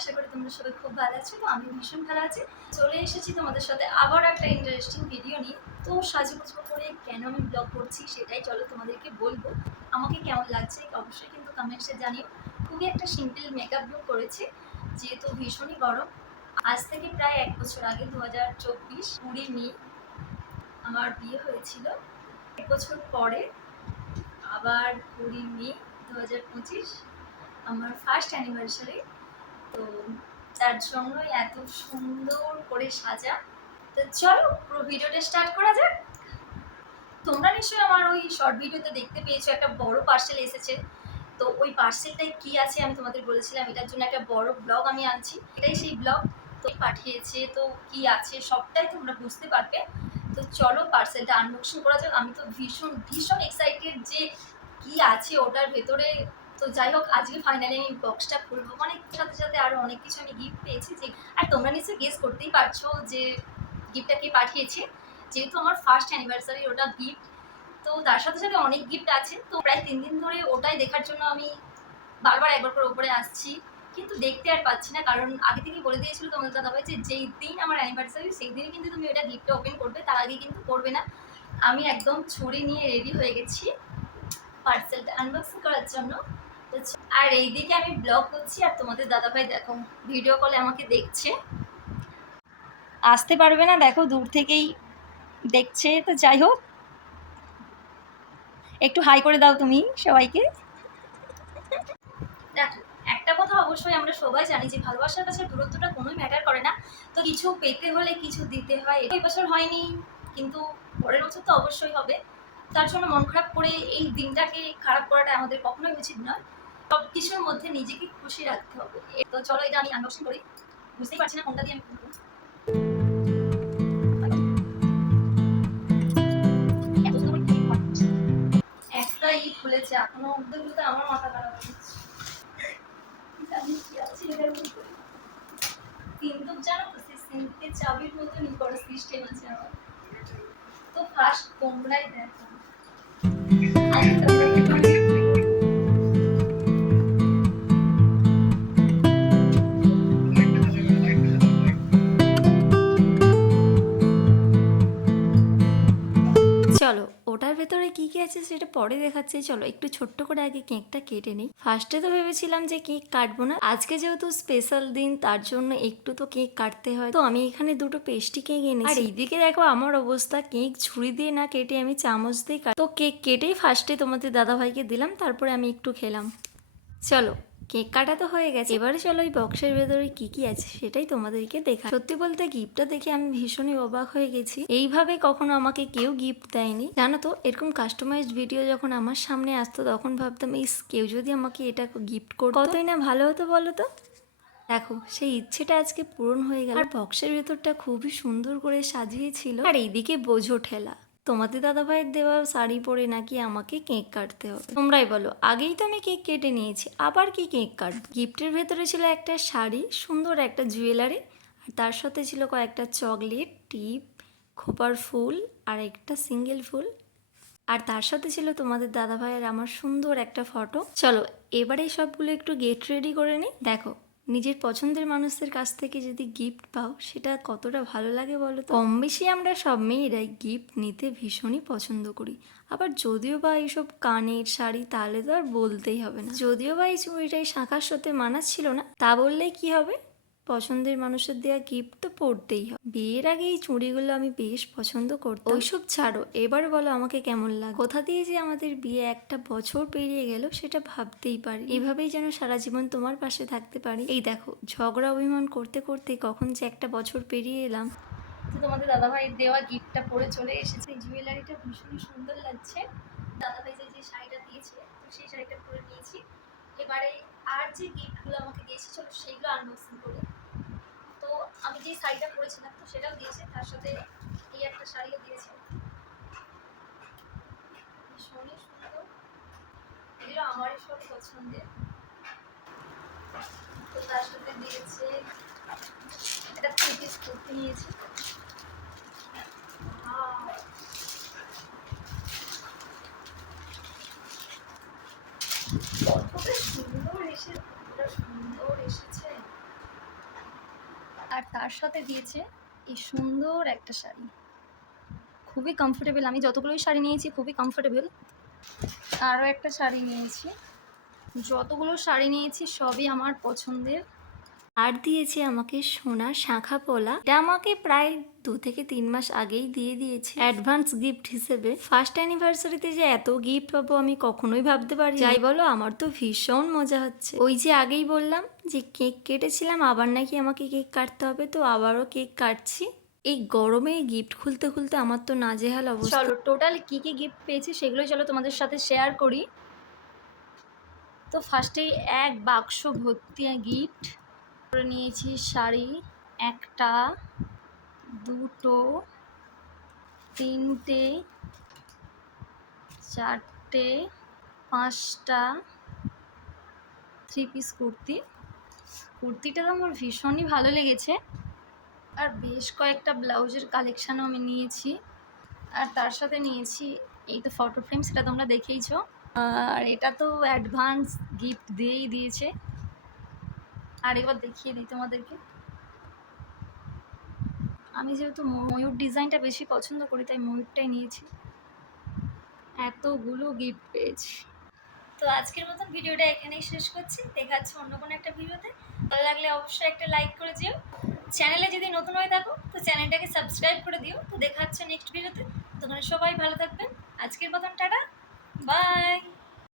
আশা করি তোমরা সবাই খুব ভালো আছো। তো আমি ভীষণ ভালো আছি। চলে এসেছি তোমাদের সাথে আবার একটা ইন্টারেস্টিং ভিডিও নিয়ে। তো সাজুগুজু করে কেন আমি ব্লগ করছি সেটাই চলো তোমাদেরকে বলবো। আমাকে কেমন লাগছে অবশ্যই কিন্তু কমেন্টসে জানিও। খুবই একটা সিম্পল মেকআপ লুক করেছি, যেহেতু ভীষণই গরম। আজ থেকে প্রায় 1 বছর আগে 2024 20 মে আমার বিয়ে হয়েছিল। 1 বছর পরে আবার 20 মে 2025 আমার ফার্স্ট অ্যানিভার্সারি। তো তার জন্যই এত সুন্দর করে সাজা। তো চলো পুরো ভিডিওটা স্টার্ট করা যাক। তোমরা নিশ্চয়ই আমার ওই শর্ট ভিডিওতে দেখতে পেয়েছো একটা বড় পার্সেল এসেছে। তো ওই পার্সেলটায় কি আছে আমি তোমাদের বলেছিলাম এটার জন্য একটা বড় ব্লগ আমি আনছি। এটাই সেই ব্লগ। তো পাঠিয়েছে, তো কি আছে সবটাই তোমরা বুঝতে পারবে। তো চলো পার্সেলটা আনবক্সিং করা যাক। আমি তো ভীষণ ভীষণ এক্সাইটেড যে কি আছে ওটার ভেতরে। তো যাই হোক, আজকে ফাইনালি আমি বক্সটা খুলবো। মানে সাথে সাথে আরও অনেক কিছু আমি গিফট পেয়েছি, যে আর তোমরা নিশ্চয়ই গেস করতেই পারছো যে গিফটটা কে পাঠিয়েছে। যেহেতু আমার ফার্স্ট অ্যানিভার্সারি ওটা গিফট, তো তার সাথে সাথে অনেক গিফট আছে। তো প্রায় 3 দিন ধরে ওটাই দেখার জন্য আমি বারবার একবার করে উপরে আসছি, কিন্তু দেখতে আর পাচ্ছি না। কারণ আগে থেকেই বলে দিয়েছিল তোমাদের দাদাভাই যে যেই দিন আমার অ্যানিভার্সারি সেই দিনই কিন্তু তুমি ওটা গিফটটা ওপেন করবে, তার আগে কিন্তু করবে না। আমি একদম ছুরি নিয়ে রেডি হয়ে গেছি পার্সেলটা আনবক্সিং করার জন্য। আর এইদিকে আমি ব্লগ করছি আর তোমাদের দাদাভাই দেখো ভিডিও কলে আমাকে দেখছে। আসতে পারবে না, দেখো দূর থেকেই দেখছে। তো যাই হোক, একটু হাই করে দাও তুমি সবাইকে। দেখো একটা কথা অবশ্যই আমরা সবাই জানি যে ভালোবাসার কাছে দূরত্বটা কোনোই ম্যাটার করে না। তো কিছু পেতে হলে কিছু দিতে হয়। এই বছর হয়নি, কিন্তু পরের বছর তো অবশ্যই হবে। তার জন্য মন খারাপ করে এই দিনটাকে খারাপ করাটা আমাদের কখনোই উচিত নয়। সব কিছুর মধ্যে নিজেকে খুশি রাখতে হবে। তো চলো এটা আমি আনবক্সিং করি। বুঝতেই পারছি না কোনটা দিয়ে আমি খুলবো। একটা খুলেছে এখনো অর্ধেকগুলোতে আমার মাথা খারাপ হচ্ছে। জানি কি আছে এটার মধ্যে। সিন্ধুক জানো তো, সেই সিন্ধুকের চাবির মতনই বড় সিস্টেম আছে আমার। তো ফার্স্ট তোমরাই দেখো। চলো ওটার ভেতরে কি কি আছে সেটা পরে দেখাচ্ছি। চলো একটু ছোট্ট করে আগে কেকটা কেটে নিই। ফার্স্টে তো ভেবেছিলাম যে কেক কাটবো না, আজকে যেহেতু স্পেশাল দিন তার জন্য একটু তো কেক কাটতে হয়। তো আমি এখানে দুটো পেস্ট্রি কেক এনেছি। আর এইদিকে দেখো আমার অবস্থা, কেক ছুরি দিয়ে না কেটে আমি চামচ দিয়ে তো কেক কেটেই ফার্স্টে তোমাদের দাদাভাইকে দিলাম, তারপরে আমি একটু খেলাম। চলো কেক কাটা তো হয়ে গেছে, এবারে চলো এই বক্সের ভেতরে কি কি আছে সেটাই তোমাদেরকে দেখা। সত্যি বলতে গিফটটা দেখে আমি ভীষণই অবাক হয়ে গেছি। এইভাবে কখনো আমাকে কেউ গিফট দেয়নি জানো তো। এরকম কাস্টমাইজড ভিডিও যখন আমার সামনে আসতো তখন ভাবতাম এই কেউ যদি আমাকে এটা গিফট করতো কতই না ভালো হতো বলো তো। দেখো সেই ইচ্ছেটা আজকে পূরণ হয়ে গেল। আর বক্সের ভেতরটা খুবই সুন্দর করে সাজিয়েছিল। আর এইদিকে বোঝো ঠেলা, তোমাদের দাদাভাইয়ের দেওয়া শাড়ি পরে নাকি আমাকে কেক কাটতে হবে। তোমরাই বলো, আগেই তো আমি কেক কেটে নিয়েছি, আবার কি কেক কাটবো। গিফটের ভেতরে ছিল একটা শাড়ি, সুন্দর একটা জুয়েলারি, আর তার সাথে ছিল কয়েকটা চকলেট, টিপ, খোপার ফুল আর একটা সিঙ্গেল ফুল। আর তার সাথে ছিল তোমাদের দাদাভাইয়ের আমার সুন্দর একটা ফটো। চলো এবারে সবগুলো একটু গেট রেডি করে নিই। দেখো নিজের পছন্দের মানুষদের কাছ থেকে যদি গিফট পাও সেটা কতটা ভালো লাগে বলো তো। কম বেশি আমরা সব মেয়েরাই গিফট নিতে ভীষণই পছন্দ করি। আবার যদিও বা এইসব কানের শাড়ি তাহলে তো আর বলতেই হবে না। যদিও বা এই চুড়িটাই শাঁখার সাথে মানাচ্ছিল না, তা বললে কি হবে, পছন্দের মানুষের দেওয়া গিফট তো পড়তেই হয়। বিয়ের আগে এই চুড়িগুলো আমি বেশ পছন্দ করতাম। ওইসব ছাড়ো, এবার বলো আমাকে কেমন লাগে। কোথা দিয়ে যে আমাদের বিয়ে একটা বছর পেরিয়ে গেল সেটা ভাবতেই পারি। এভাবেই যেন সারা জীবন তোমার পাশে থাকতে পারি। এই দেখো ঝগড়া অভিমান করতে করতে কখন যে একটা বছর পেরিয়ে এলাম। তো তোমাদের দাদাভাইয়ের দেওয়া গিফটটা পরে চলে এসেছে। এই জুয়েলারিটা ভীষণই সুন্দর লাগছে। দাদাভাই যে শাড়িটা দিয়েছে তো সেই শাড়িটা পরে নিয়েছি। এবারে আর যে গিফটগুলো আমাকে দিয়েছে চলো সেগুলো আনবক্সিং করি। তো আমি যে শাড়িটা পরেছিলাম তো সেটাও দিয়েছে, তার সাথে এই একটা শাড়িও দিয়েছে, ভীষণই সুন্দর। এগুলো আমারই সব পছন্দের। তো তার সাথে দিয়েছে একটা 3 পিস কুর্তি নিয়েছি। কতটা সুন্দর এসেছে, কতটা সুন্দর এসেছে। আর তার সাথে দিয়েছে এই সুন্দর একটা শাড়ি, খুবই কমফোর্টেবল। আমি যতগুলোই শাড়ি নিয়েছি খুবই কমফোর্টেবল। আরও একটা শাড়ি নিয়েছি, যতগুলো শাড়ি নিয়েছি সবই আমার পছন্দের। আর দিয়েছে আমাকে সোনার শাঁখা পলা, এটা আমাকে প্রায় 2 থেকে 3 মাস আগেই দিয়ে দিয়েছে অ্যাডভান্স গিফট হিসেবে। ফার্স্ট অ্যানিভার্সারিতে যে এত গিফট পাবো আমি কখনোই ভাবতে পারি। যাই বলো, আমার তো ভীষণ মজা হচ্ছে। ওই যে আগেই বললাম যে কেক কেটেছিলাম, আবার নাকি আমাকে কেক কাটতে হবে, তো আবারও কেক কাটছি। এই গরমে গিফট খুলতে খুলতে আমার তো নাজেহাল অবস্থা। চলো টোটাল কি কি গিফট পেয়েছি সেগুলো চলো তোমাদের সাথে শেয়ার করি। তো ফার্স্টেই এক বাক্স ভর্তি গিফট করে নিয়েছি। শাড়ি একটা, দুটো, তিনটে, চারটে, পাঁচটা 3 পিস কুর্তি। কুর্তিটা তো আমার ভীষণই ভালো লেগেছে। আর বেশ কয়েকটা ব্লাউজের কালেকশানও আমি নিয়েছি। আর তার সাথে নিয়েছি এই তো ফটো ফ্রেম, সেটা তোমরা দেখেইছো। আর এটা তো অ্যাডভান্স গিফট দিয়েই দিয়েছে। আর এবার দেখিয়ে দিই তোমাদেরকে। আমি যেহেতু ময়ূর ডিজাইনটা বেশি পছন্দ করি তাই ময়ূরটাই নিয়েছি। এতগুলো গিফট পেয়েছি। তো আজকের মতন ভিডিওটা এখানেই শেষ করছি। দেখা যাচ্ছে অন্য কোনো একটা ভিডিওতে। ভালো লাগলে অবশ্যই একটা লাইক করে দিও। চ্যানেলে যদি নতুন হয়ে থাকো তো চ্যানেলটাকে সাবস্ক্রাইব করে দিও। তো দেখা হচ্ছে নেক্সট ভিডিওতে। তোমরা সবাই ভালো থাকবেন। আজকের মতন টাটা, বাই।